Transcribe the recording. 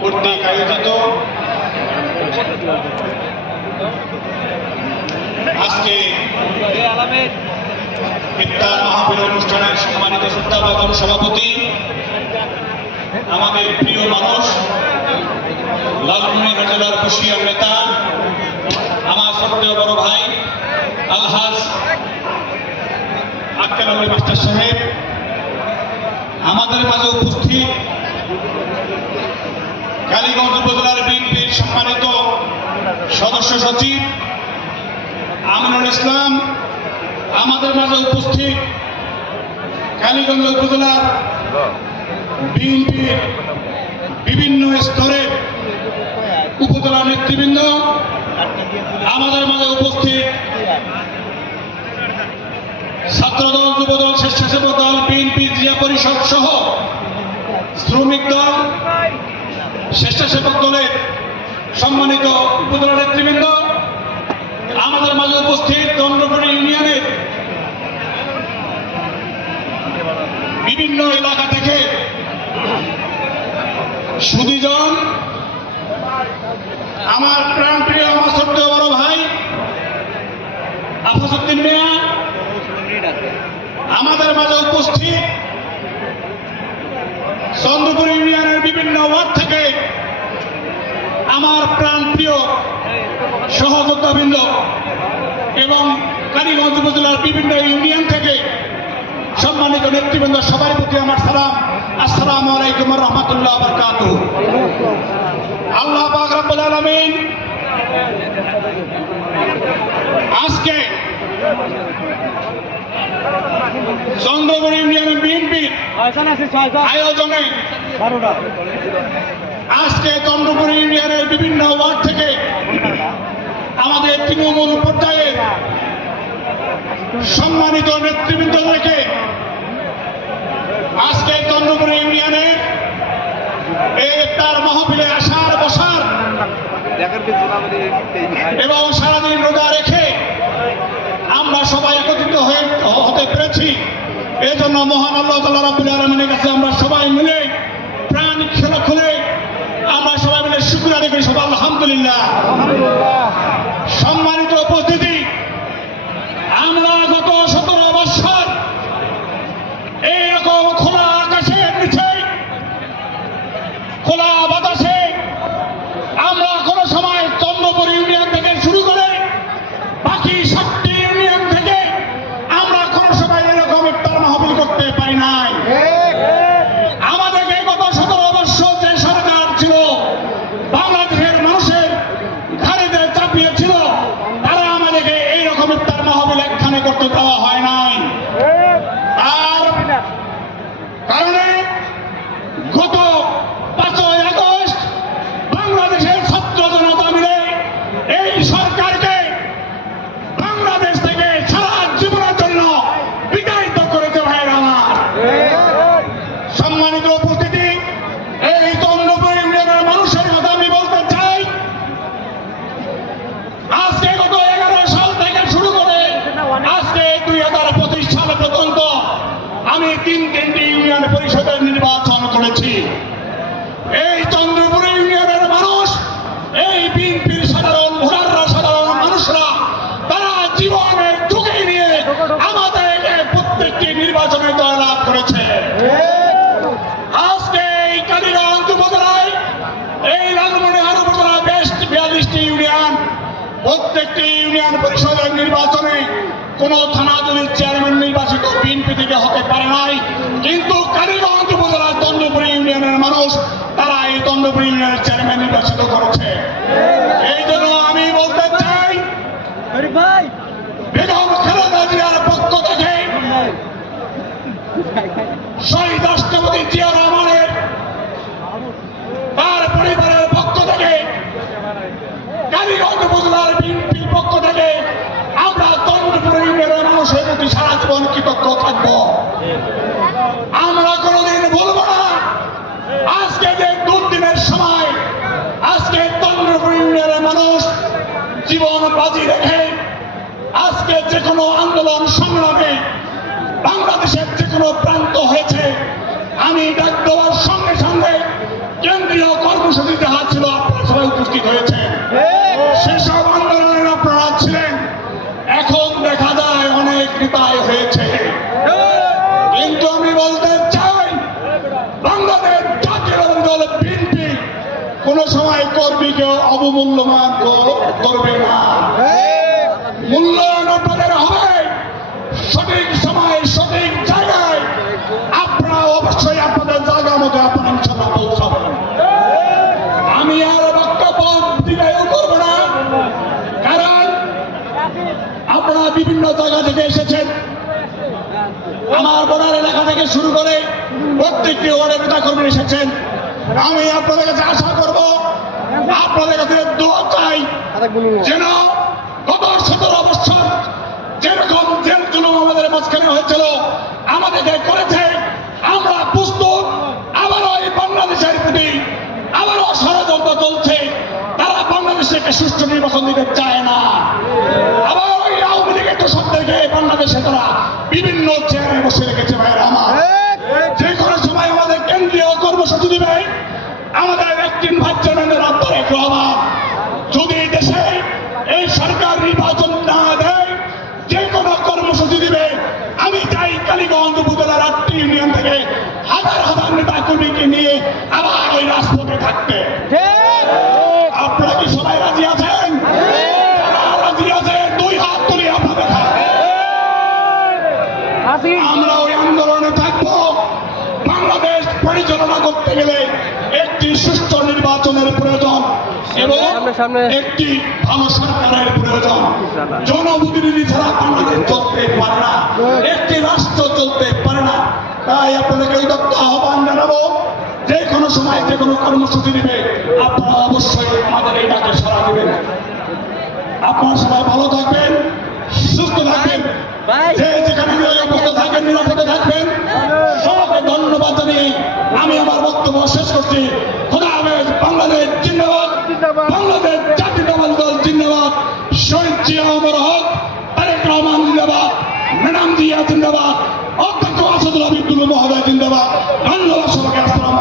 কর্তৃক আয়োজিত। আজকে ইফতার মাহফিল অনুষ্ঠানের সম্মানিত সভাপতি, আমাদের প্রিয় মানুষ, লালমনি জেলার নেতা, আমার সত্ত্বেও বড় ভাই, আলহাজ আক্কেল সাহেব আমাদের মাঝে উপস্থিত কালীগঞ্জ উপজেলার বিএনপির সম্মানিত সদস্য সচিব আমিনুল ইসলাম, আমাদের মাঝে উপস্থিত কালীগঞ্জ উপজেলার বিএনপির বিভিন্ন স্তরের উপজেলা নেতৃবৃন্দ, আমাদের মাঝে উপস্থিত ছাত্রদল যুবদল স্বেচ্ছাসেবক দল বিএনপি জিয়া পরিষদ সহ শ্রমিক দল, স্বেচ্ছাসেবক দলের সম্মানিত উপজেলা নেতৃবৃন্দ, আমাদের মাঝে উপস্থিত চন্দ্রপুর ইউনিয়নের বিভিন্ন এলাকা থেকে সুদীজন, আমার প্রাণ প্রিয় আমার ছোট্ট বড় ভাই আফাসুদ্দিন মিয়া আমাদের মাঝে উপস্থিত চন্দ্রপুর ইউনিয়নের বিভিন্ন ওয়ার্ড থেকে আমার প্রাণ প্রিয় সহযোদ্ধাবৃন্দ এবং কালীগঞ্জ উপজেলার বিভিন্ন ইউনিয়ন থেকে সম্মানিত নেতৃবৃন্দ সবার প্রতি আমার সালাম। আসসালামু আলাইকুম রহমতুল্লাহ বরকাত আল্লাহ আজকে চন্দ্রপুর ইউনিয়নের বিএনপির আয়োজনে আজকে চন্দ্রপুর ইউনিয়নের বিভিন্ন ওয়ার্ড থেকে আমাদের তৃণমূল পর্যায়ের সম্মানিত নেতৃবৃন্দদেরকে আজকে চন্দ্রপুর ইউনিয়নের তার মহফিলে আসার বসার এবং সারাদিন রোজা রেখে আমরা সবাই একত্রিত হয়ে হতে পেরেছি। এই জন্য মহান আল্লাহ তাল্লাহ রাবুল কাছে আমরা সবাই মিলে প্রাণ খেলা খুলে আমরা সবাই মিলে শুক্রিয়া দেখি সবাই আলহামদুলিল্লাহ সম্মানিত উপস্থিতি আমরা গত সতেরো বৎসর এইরকম খোলা আকাশের নিচে খোলা বাতাসে আমরা কোনো সময় চন্দ্রপুর ইউনিয়ন থেকে শুরু করে বাকি সাতটি ইউনিয়ন থেকে আমরা কোনো সময় এরকম ইফতার মাহফিল করতে পারি নাই আমাদেরকে গত সতেরো বৎসর যে সরকার ছিল বাংলাদেশের মানুষের ঘাড়িতে চাপিয়েছিল তারা আমাদেরকে এইরকম ইফতার মাহফিল একখানে করতে দেওয়া হয় নাই আর কারণে গত পাঁচই আগস্ট বাংলাদেশের ছাত্র জনতা মিলে এই সরকারকে বাংলাদেশ থেকে সারা জীবনের জন্য বিতাড়িত করেছে ভাইয়ের আমার সম্মানিত উপস্থিতি এই চন্দ্রপুর ইউনিয়নের মানুষের কথা আমি বলতে চাই আজকে গত এগারো সাল থেকে শুরু করে আজকে দুই হাজার পঁচিশ সাল পর্যন্ত আমি তিন তিনটি ইউনিয়ন পরিষদের নির্বাচন করেছি। এই চন্দ্রপুর ইউনিয়নের মানুষ, এই বিএনপির সাধারণ ভোটাররা, সাধারণ মানুষরা, তারা জীবনের ঝুঁকি নিয়ে আমাদের প্রত্যেকটি নির্বাচনে জয়লাভ করেছে। প্রত্যেকটি ইউনিয়ন পরিষদের নির্বাচনে কোন থানা দলের চেয়ারম্যান নির্বাচিত বিএনপি থেকে হতে পারে নাই কিন্তু কালীগঞ্জ উপজেলার চন্দ্রপুর ইউনিয়নের মানুষ তারা এই চন্দ্রপুর ইউনিয়নের চেয়ারম্যান নির্বাচিত করেছে। এই জন্য আমি বলতে চাই ভাই। বেগম খালেদা জিয়ার পক্ষ থেকে শহীদ রাষ্ট্রপতি জিয়া রহমানের তার পরিবারের পক্ষ থেকে কালীগঞ্জ উপজেলার বিএনপির পক্ষ থেকে আমরা চন্দ্রপুর ইউনিয়নের মানুষের প্রতি সারা জীবন কৃতজ্ঞ থাকব আমরা কোনোদিন বলব না আজকে যে দুর্দিনের সময় আজকে চন্দ্রপুর ইউনিয়নের মানুষ জীবন বাজি রেখে আজকে যে কোনো আন্দোলন সংগ্রামে বাংলাদেশের যে কোনো প্রান্ত হয়েছে আমি ডাক দেওয়ার সঙ্গে সঙ্গে কেন্দ্রীয় কর্মসূচিতে হাত ছিল আপনারা সবাই উপস্থিত হয়েছে সেসব আন্দোলনের আপনারা ছিলেন এখন দেখা যায় অনেক নেতায় হয়েছে কিন্তু আমি বলতে চাই বাংলাদেশ জাতীয় দল বিএনপি কোন সময় কর্মীকে অবমূল্যমান করবে না। মূল্যায়ন আপনাদের হবে। সঠিক সময়ে, সঠিক জায়গায়। আপনারা অবশ্যই আপনাদের জায়গা মতো আপনারা ইনশাল্লাহ পৌঁছাবেন। আমি আর বক্তব্য দীর্ঘায়ু করব না, কারণ আপনারা বিভিন্ন জায়গা থেকে এসেছেন। আমার বনার এলাকা থেকে শুরু করে প্রত্যেকটি ওয়ার্ডের নেতা কর্মী এসেছেন। আমি আপনাদের কাছে আশা করব আপনাদের কাছে দোয়া চাই যেন গত সতেরো বছর যেরকম জেল জুলুম আমাদের মাঝখানে হয়েছিল আমাদেরকে করেছে। আমরা প্রস্তুত আবারও এই বাংলাদেশের প্রতি আবারও ষড়যন্ত্র চলছে। তারা বাংলাদেশে একটা সুষ্ঠু নির্বাচন দিতে চায় না। আবার ওই আওয়ামী লীগের দোষকদেরকে বাংলাদেশে তারা বিভিন্ন চেয়ারে বসে রেখেছে ভাইরা আমার। যে কোনো সময় আমাদের কেন্দ্রীয় কর্মসূচি দিবে আমাদের একদিন ভাজ্যানন্দের আত্মারেক রহমান যদি দেশে এই সরকার নির্বাচন না দেয় যে কোনো কর্মসূচি দিবে। আমি চাই কালীগঞ্জ উপজেলার আটটি ইউনিয়ন থেকে হাজার হাজার নেতা কর্মীকে নিয়ে আবার ওই রাজপথে থাকতে আপনারা কি সবাই রাজি আছেন? রাজি আছে দুই হাত তুলে আপনাদের আমরা ওই আন্দোলনে থাকব। বাংলাদেশ পরিচালনা করতে গেলে একটি সুষ্ঠু নির্বাচনের প্রয়োজন এবং। একটি ভালো সরকারের প্রয়োজন। জনপ্রতিনিধি ছাড়া বাংলাদেশ চলতে পারে না। একটি রাষ্ট্র চলতে পারে না। তাই আপনাদেরকে উদত্ত আহ্বান জানাব যে কোনো সময় যে কোনো কর্মসূচি দিবে আপনারা অবশ্যই আমাদের এই ডাকে সারা দেবেন। আপনারা সবাই ভালো থাকবেন সুস্থ থাকবেন। যে যেখানে নিরাপদে থাকবেন নিরাপদে থাকবেন। সবাইকে ধন্যবাদ জানিয়ে আমি আমার বক্তব্য শেষ করছি। খোদা হাফেজ বাংলাদেশ জিন্দাবাদ। বাংলাদেশ জাতীয়তাবাদী দল জিন্দাবাদ। শহীদ জিয়া অমর হক, তারেক রহমান জিন্দাবাদ। ম্যাডাম জিয়া জিন্দাবাদ। অধ্যক্ষ আসাদুল হাবিবুল মহোদয় জিন্দাবাদ। ধন্যবাদ সবাইকে, আসসালাম